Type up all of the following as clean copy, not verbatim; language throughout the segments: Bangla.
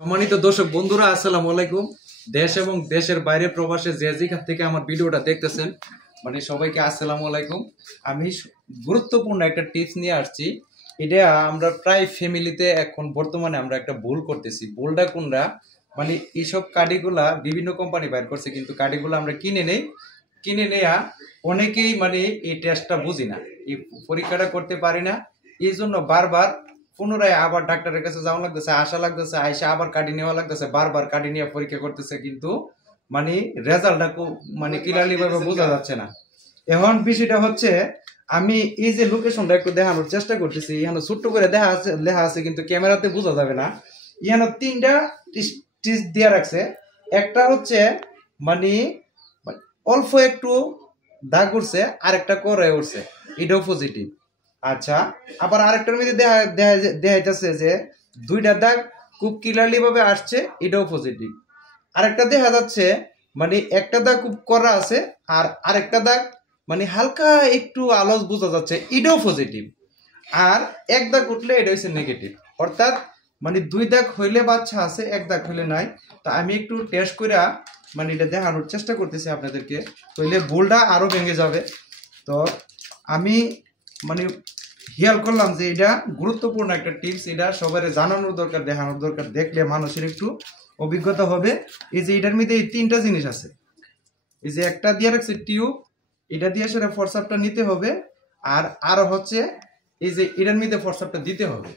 সম্মানিত দর্শক বন্ধুরা, আসসালামু আলাইকুম। দেশ এবং দেশের বাইরে প্রবাসে যে যেখান থেকে আমার ভিডিওটা দেখতেছেন, সবাইকে আসসালামু আলাইকুম। আমি গুরুত্বপূর্ণ একটা টিপস নিয়ে আসছি। এটা আমরা প্রায় ফ্যামিলিতে এখন বর্তমানে আমরা একটা ভুল করতেছি। ভুলটা কোনটা? এইসব কার্ডিগুলা বিভিন্ন কোম্পানি বাইর করছে, কিন্তু কার্ডিগুলো আমরা কিনে নেয়া অনেকেই এই টেস্টটা বুঝি না, এই পরীক্ষাটা করতে পারি না। এই জন্য বারবার পুনরায় আবার ডাক্তারের কাছে যাওয়া লাগতেছে, আসা লাগতেছে, আইসা আবার কাটি নেওয়া লাগতেছে, বারবার কাটি নিয়ে পরীক্ষা করতেছে, কিন্তু রেজাল্টটা ক্লিয়ারলি ভাবে বোঝা যাচ্ছে না। এখন বিষয়টা হচ্ছে, আমি এই যে লোকেশনটা একটু দেখানোর চেষ্টা করতেছি, এখানে ছোট্ট করে লেখা আছে, কিন্তু ক্যামেরাতে বোঝা যাবে না। এখানে 3টা টিস দিয়ে রাখছে। একটা হচ্ছে অল্প একটু দাগ উঠছে, আরেকটা করে উঠছে, এটাও পজিটিভ। আচ্ছা, আবার আরেকটার মধ্যে দেখাইতেছে যে 2টা দাগ খুব ক্লিয়ারলি ভাবে আসছে, এটাও পজিটিভ। আরেকটা দেখা যাচ্ছে একটা দাগ খুব করা আছে, আর আরেকটা দাগ হালকা একটু আলোচ বোঝা যাচ্ছে, এটাও পজিটিভ। আর এক দাগ উঠলে এটা হচ্ছে নেগেটিভ। অর্থাৎ 2 দাগ হইলে বাচ্চা আছে, 1 দাগ হইলে নাই। তা আমি একটু টেস্ট করে এটা দেখানোর চেষ্টা করতেছি আপনাদেরকে, তাইলে ভুলটা আরো ভেঙে যাবে। তো আমি খেয়াল করলাম যে এটা গুরুত্বপূর্ণ একটা টিপস, এটা সবার জানানোর দরকার, দেখানোর দরকার, দেখলে মানুষের একটু অভিজ্ঞতা হবে। এই যে এটার মধ্যে এই 3টা জিনিস আছে। এই যে একটা দিয়ে রাখছে টিউব, এটা দিয়ে সেটা ফরসাপটা নিতে হবে। আর হচ্ছে এই যে এটার মধ্যে ফরসাপটা দিতে হবে।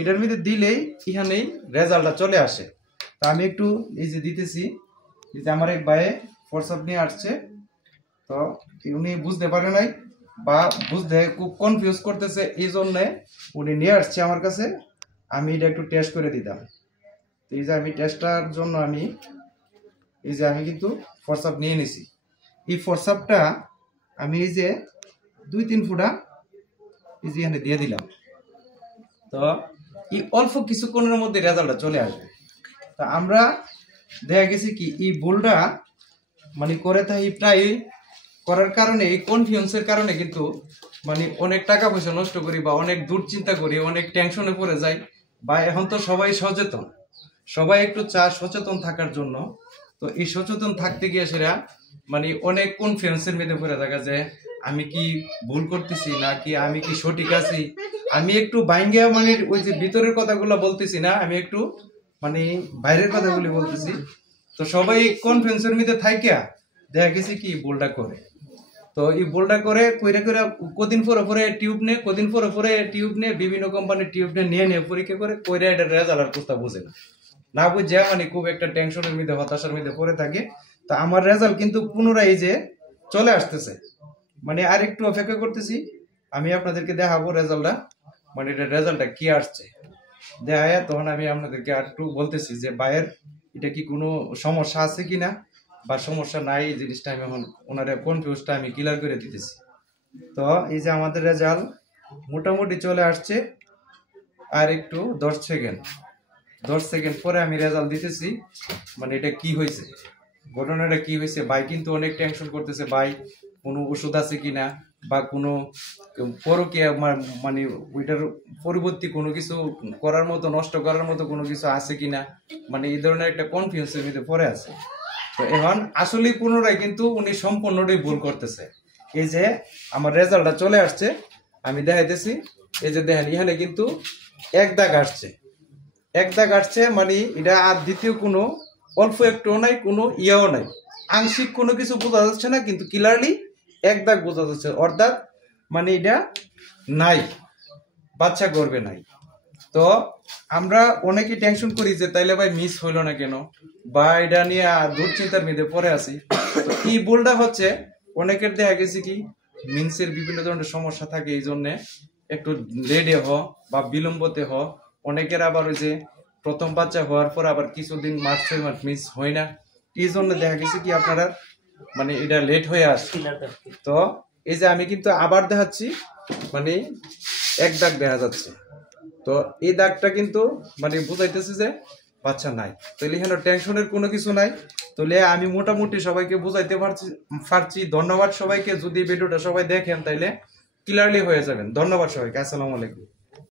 এটার মধ্যে দিলেই এখানেই রেজাল্টটা চলে আসে। তা আমি একটু এই যে দিতেছি, এই যে আমার এক ভাই ফরসাপ নিয়ে আসছে, তো উনি বুঝতে পারে নাই বা বুঝতে খুব কনফিউজ করতেছে, এই জন্য উনি নিয়ে আসছে আমার কাছে। আমি এটা একটু টেস্ট করে দিতাম। এই যে আমি টেস্টটার জন্য আমি কিন্তু ফরসাপ নিয়ে নিছি। এই ফরসাপটা আমি এই যে 2-3 ফুটা এই যে এখানে দিয়ে দিলাম। তো এই অল্প কিছুক্ষণের মধ্যে রেজাল্টটা চলে আসবে। তা আমরা দেখা গেছে কি এই ভুলটা করে থাকি প্রায়, করার কারণে এই কনফিউজের কারণে কিন্তু অনেক টাকা পয়সা নষ্ট করি, বা অনেক দুশ্চিন্তা করি, অনেক টেনশনে পড়ে যাই। বা এখন তো সবাই সচেতন, সবাই একটু সচেতন থাকার জন্য। তো এই সচেতন থাকতে গিয়ে সেটা অনেক কনফিউজের মধ্যে পড়ে থাকা, যে আমি কি ভুল করতেছি নাকি আমি কি সঠিক আছি। আমি একটু বাইঙ্গা ওই যে ভিতরের কথাগুলো বলতেছি না, আমি একটু বাইরের কথাগুলি বলতেছি। তো সবাই কনফিউজের মধ্যে থাইকা দেখা গেছে কি ভুলটা করে। তো এই ভুলটা করে কদিন পরে টিউব নে বিভিন্ন কোম্পানির টিউব নিয়ে পরীক্ষা করে এটা রেজাল্ট আর কোথাও বুঝে না বুঝে খুব একটা টেনশনের মধ্যে, হতাশার মধ্যে পড়ে থাকে। তা আমার রেজাল্ট কিন্তু পুনরায় যে চলে আসতেছে, আর একটু অপেক্ষা করতেছি। আমি আপনাদেরকে দেখাবো রেজাল্টটা, এটা রেজাল্টটা কি আসছে দেখায়, তখন আমি আপনাদেরকে আর একটু বলতেছি যে ভাইয়ের এটা কি কোনো সমস্যা আছে কিনা, বা সমস্যা নাই, এই জিনিসটা আমি এখন ওনারা কনফিউজটা আমি ক্লিয়ার করে দিতেছি। তো এই যে আমাদের রেজাল্ট মোটামুটি চলে আসছে। আর একটু 10 সেকেন্ড পরে আমি রেজাল্ট দিতেছি, এটা কি হয়েছে, ঘটনাটা কি হয়েছে। ভাই কিন্তু অনেক টেনশন করতেছে, ভাই কোনো ওষুধ আছে কিনা, বা কোনো পরকীয়া ওইটার পরবর্তী কোনো কিছু করার মতো, নষ্ট করার মতো কোনো কিছু আছে কিনা, এই ধরনের একটা কনফিউজের মধ্যে পড়ে আছে। তো এখন আসলে পুনরায় কিন্তু উনি সম্পূর্ণটাই ভুল করতেছে। এই যে আমার রেজাল্টটা চলে আসছে, আমি দেখাইতেছি। এই যে দেখেন, এখানে কিন্তু 1 দাগ আসছে, এটা আর দ্বিতীয় কোনো অল্প একটুও নাই, কোনো ইয়াও নাই, আংশিক কোনো কিছু বোঝা যাচ্ছে না, কিন্তু ক্লিয়ারলি 1 দাগ বোঝা যাচ্ছে। অর্থাৎ এটা নাই, বাচ্চা গর্ভে নাই। তো আমরা অনেকে টেনশন করি যে তাইলে ভাই মিস হইলো না কেন, বা এটা নিয়ে দুশ্চিন্তার মধ্যে পড়ে আছি। তো এই ভুলটা হচ্ছে, অনেকের দেখা গেছে কি মিন্সের বিভিন্ন ধরনের সমস্যা থাকে, এই জন্য একটু লেটে বা বিলম্বতে অনেকের আবার ওই যে প্রথম বাচ্চা হওয়ার পর আবার কিছুদিন 6 মাস মিস হয় না, এই জন্য দেখা গেছে কি আপনারা এটা লেট হয়ে আসছে। তো এই যে আমি কিন্তু আবার দেখাচ্ছি, 1 দাগ দেখা যাচ্ছে। তো এই দাগটা কিন্তু বুঝাইতেছে যে বাচ্চা নাই। তাহলে এখানে টেনশনের কোনো কিছু নাই। তাহলে আমি মোটামুটি সবাইকে বুঝাইতে পারছি। ধন্যবাদ সবাইকে। যদি ভিডিওটা সবাই দেখেন তাইলে ক্লিয়ারলি হয়ে যাবেন। ধন্যবাদ সবাইকে। আসসালামু আলাইকুম।